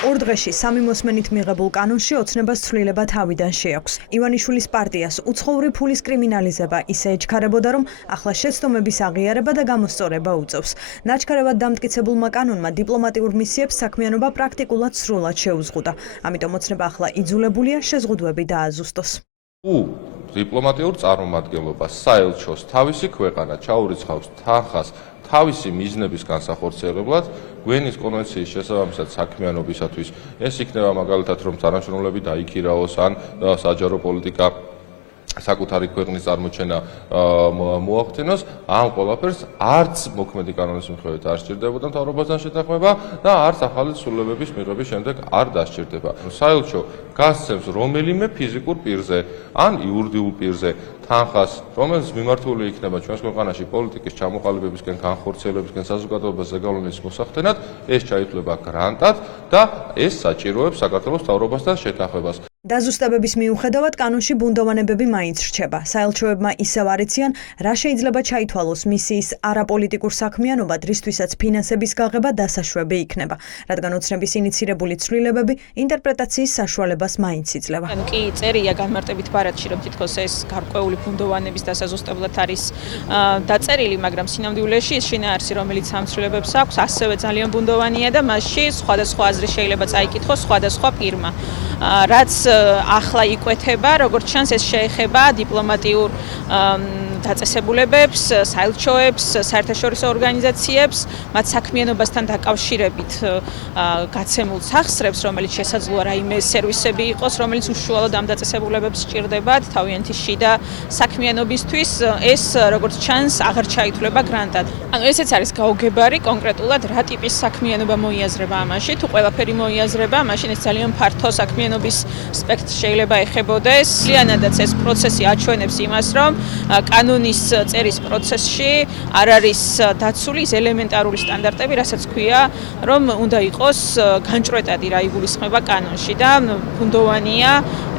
ორ დღეში სამი მოსმენით მიღებულ კანონში ოცნებას ცვლილება თავიდან შეაქვს. ივანიშვილის პარტიას უცხოური ფულის კრიმინალიზება ისე ეჩქარებოდა, რომ ახლა შეცდომების აღიარება და გამოსწორება უწევს. ნაჩქარევად დამტკიცებულმა კანონმა დიპლომატიურ მისიებს საქმიანობა პრაქტიკულად სრულად შეუზღუდა. ამიტომ ოცნება ახლა იძულებულია შეზღუდვები დააზუსტოს. დიპლომატიურ წარმომადგენლობას საელჩოს თავისი ქვეყანა ჩაურიცხავს თანხას თავისი მიზნების განსახორციელებლად ვენის კონვენციის შესაბამისად საქმიანობისათვის ეს იქნება მაგალითად რომ თანამშრომლები დაიქირაოს ან საჯარო პოლიტიკა საკუთარი ქვეყნის წარმოჩენა მოახდინოს ამ ყველაფერს არც მოქმედი კანონის მიხედვით არ სჭირდებოდა მთავრობასთან შეთანხმება და არც ახალი ცვლილებების მიღების შემდეგ არ დასჭირდება. საელჩო გასცემს რომელიმე ფიზიკურ პირზე ან იურიდიულ პირზე თანხას, რომელიც მიმართული იქნება ჩვენს ქვეყანაში პოლიტიკის ჩამოყალიბებისკენ, განხორციელებისკენ, საზოგადოებას ზეგავლენის მოსახდენად, ეს ჩაითვლება გრანტად და ეს საჭიროებს საქართველოს მთავრობასთან შეთანხმებას. დაზუსტებების მიუხედავად კანონში ბუნდოვანებები მაინც რჩება. საელჩოებმა ისევ არ იციან, რა შეიძლება ჩაითვალოს მისიის არაპოლიტიკურ საქმიანობად, რისთვისაც ფინანსების გაღება დასაშვები იქნება, რადგან ოცნების ინიცირებული ცვლილებები ინტერპრეტაციის საშუალებას მაინც იძლევა. კი წერია განმარტებით ბარათში, რომ თითქოს ეს გარკვეული ბუნდოვანების დასაზუსტებლად არის დაწერილი, მაგრამ სინამდვილეში ეს შინაარსი, რომელიც ამ ცვლილებებს აქვს, ასევე ძალიან ბუნდოვანია და მასში სხვადასხვა აზრი შეიძლება წაიკითხოს სხვადასხვა პირმა. რაც ახლა იკვეთება, როგორც ჩანს, ეს შეეხება დიპლომატიურ დაწესებულებებს, საელჩოებს, საერთაშორისო ორგანიზაციებს, მათ საქმიანობასთან დაკავშირებით გაცემულ სახსრებს, რომელიც შესაძლოა რაიმე სერვისები იყოს, რომელიც უშუალოდ ამ დაწესებულებებს სჭირდებათ თავიანთი შიდა საქმიანობისთვის, ეს როგორც ჩანს, აღარ ჩაითვლება გრანტად. ანუ ესეც არის გაუგებარი კონკრეტულად რა ტიპის საქმიანობა მოიაზრება ამაში, თუ ყველაფერი მოიაზრება, მაშინ ეს ძალიან ფართო საქმიანობის სპექტრი შეიძლება ეხებოდეს. ძალიანადაც ეს პროცესი აჩვენებს იმას, რომ კანონის წერის პროცესში არ არის დაცული ის ელემენტარული სტანდარტები, რასაც ქვია, რომ უნდა იყოს განჭვრეტადი რა იგულისხმება კანონში და ბუნდოვანია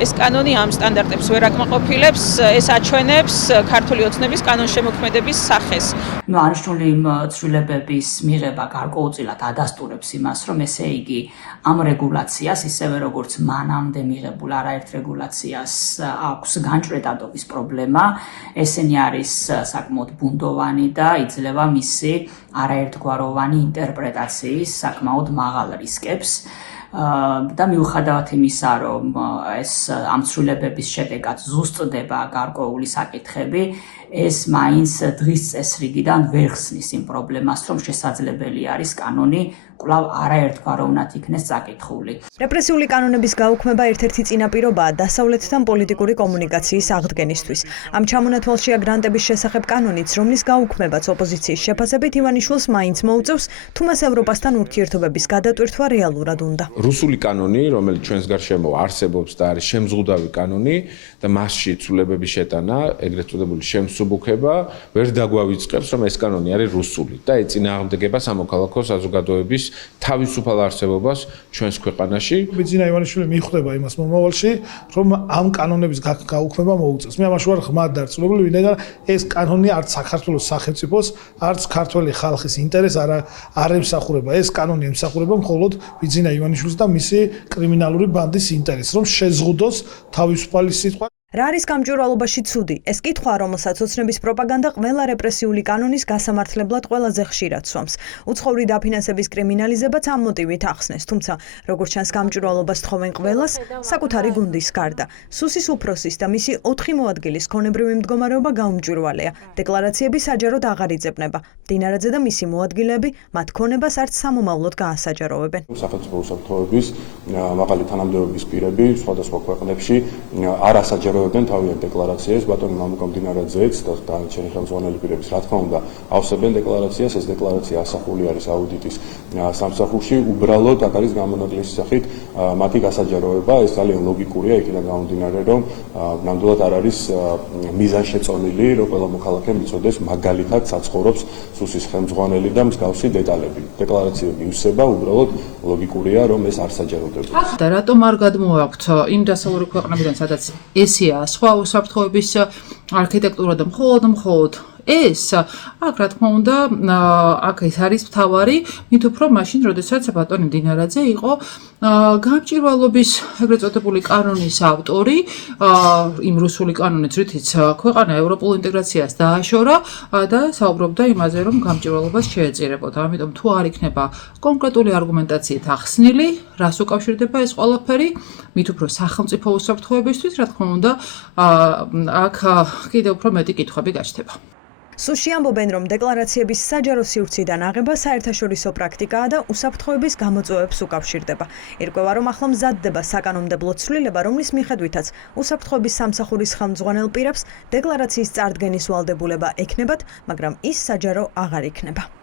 ეს კანონი ამ სტანდარტებს ვერ აკმაყოფილებს, ეს აჩვენებს ქართული ოცნების კანონშემოქმედების სახეს. აღნიშნული ცვლილებების მიღება გარკვეულწილად ადასტურებს იმას, რომ ესე იგი ამ რეგულაციას ისევე როგორც მანამდე მიღებულ არაერთ რეგულაციას აქვს განჭვრეტადობის პრობლემა. ესენი არის საკმაოდ ბუნდოვანი და იძლევა მისი არაერთგვაროვანი ინტერპრეტაციის საკმაოდ მაღალ რისკებს. და მიუხედავად იმისა, რომ ეს ამ ცვლილებების შედეგად ზუსტდება გარკვეული საკითხები, ეს მაინც დღის წესრიგიდან ვერ ხსნის იმ პრობლემას, რომ შესაძლებელი არის კანონი კვლავ არაერთგვაროვნად იქნეს წაკითხული. რეპრესიული კანონების გაუქმება ერთ-ერთი წინაპირობაა დასავლეთთან პოლიტიკური კომუნიკაციის აღდგენისთვის. ამ ჩამონათვალშია გრანტების შესახებ კანონიც, რომლის გაუქმებაც ოპოზიციის შეფასებით ივანიშვილს მაინც მოუწევს, თუ მას ევროპასთან ურთიერთობების გადატვირთვა რეალურად უნდა. რუსული კანონი, რომელიც ჩვენს გარშემო არსებობს და არის შემზღუდავი კანონი და მასში ცვლილებების შეტანა, ეგრეთ წოდებული შემსუბუქება, ვერ დაგვავიწყებს, რომ ეს კანონი არის რუსული და ეწინააღმდეგება სამოქალაქო საზოგადოების თავისუფალ არსებობას ჩვენს ქვეყანაში. ბიძინა ივანიშვილი მიხვდება იმას მომავალში, რომ ამ კანონების გაუქმება მოუწევს. მე ამაში ვარ ღრმად დარწმუნებული, ვინაიდან ეს კანონი არც საქართველოს სახელმწიფოს, არც ქართველი ხალხის ინტერესს არ ემსახურება. ეს კანონი ემსახურება მხოლოდ ბიძინა ივანიშვილის და მისი კრიმინალური ბანდის ინტერესს, რომ შეზღუდოს თავისუფალი სიტყვა. რა არის გამჭვირვალობაში ცუდი? ეს კითხვა, რომელსაც ოცნების პროპაგანდა ყველა რეპრესიული კანონის გასამართლებლად ყველაზე ხშირად სვამს. უცხოური დაფინანსების კრიმინალიზებაც ამ მოტივით ახსნეს, თუმცა როგორც ჩანს გამჭვირვალობას თხოვენ ყველას, საკუთარი გუნდის გარდა. სუსის უფროსის და მისი 4 მოადგილის ქონებრივი მდგომარეობა გაუმჭვირვალეა. დეკლარაციები საჯაროდ აღარ იძებნება. დინარაძე და მისი მოადგილეები მათ ქონებას არც სამომავლოდ გაასაჯაროვებენ. სახელმწიფო უსაფრთხოების მაღალი თანამდებობის პირები სხვადასხვა ქვეყნებში არ ასაჯაროვებენ თავიანთ დეკლარაციას, ბატონი მამუკა დინარაძეც და დანარჩენი ხელმძღვანელი პირების, რა თქმა უნდა, ავსებენ დეკლარაციას, ეს დეკლარაცია ასახული არის აუდიტის სამსახურში, უბრალოდ აქ არის გამონაკლისის სახით მათი გასაჯაროვება, ეს ძალიან ლოგიკურია, იქიდან გამომდინარე, რომ ნამდვილად არ არის მიზანშეწონილი, რომ ყველა მოქალაქე მიცოდეს მაგალითად საცხოვრობს სუსის ხელმძღვანელი და მსგავსი დეტალები. დეკლარაციები უსება, უბრალოდ ლოგიკურია, რომ ეს არ საჯაროვდება. და რატომ არ გადმოაქვთ იმ დასავლური ქვეყნებიდან, სადაც ესია სხვა უსაფრთხოების არქიტექტურა და მხოლოდ ეს აქ რა თქმა უნდა აქ ეს არის მთავარი, მით უფრო მაშინ, როდესაც ბატონი დინარაძე იყო გამჭვირვალობის ეგრეთ წოდებული კანონის ავტორი, იმ რუსული კანონით, რითიც ქვეყანა ევროპულ ინტეგრაციას დააშორა და საუბრობდა იმაზე, რომ გამჭვირვალობას შეეწირებოდა. ამიტომ თუ არ იქნება კონკრეტული არგუმენტაციით ახსნილი, რას უკავშირდება ეს ყველაფერი, მით უფრო სახელმწიფო უსაფრთხოებისთვის, რა თქმა უნდა, აქ კიდევ უფრო მეტი კითხვები გაჩნდება. სუში ამბობენ, რომ დეკლარაციების საჯარო სივრციდან აღება საერთაშორისო პრაქტიკაა და უსაფრთხოების გამოწვევებს უკავშირდება. ირკვევა, რომ ახლა მზადდება საკანონმდებლო ცვლილება, რომლის მიხედვითაც უსაფრთხოების სამსახურის ხელმძღვანელ პირებს დეკლარაციის წარდგენის ვალდებულება ექნებათ, მაგრამ ის საჯარო აღარ იქნება.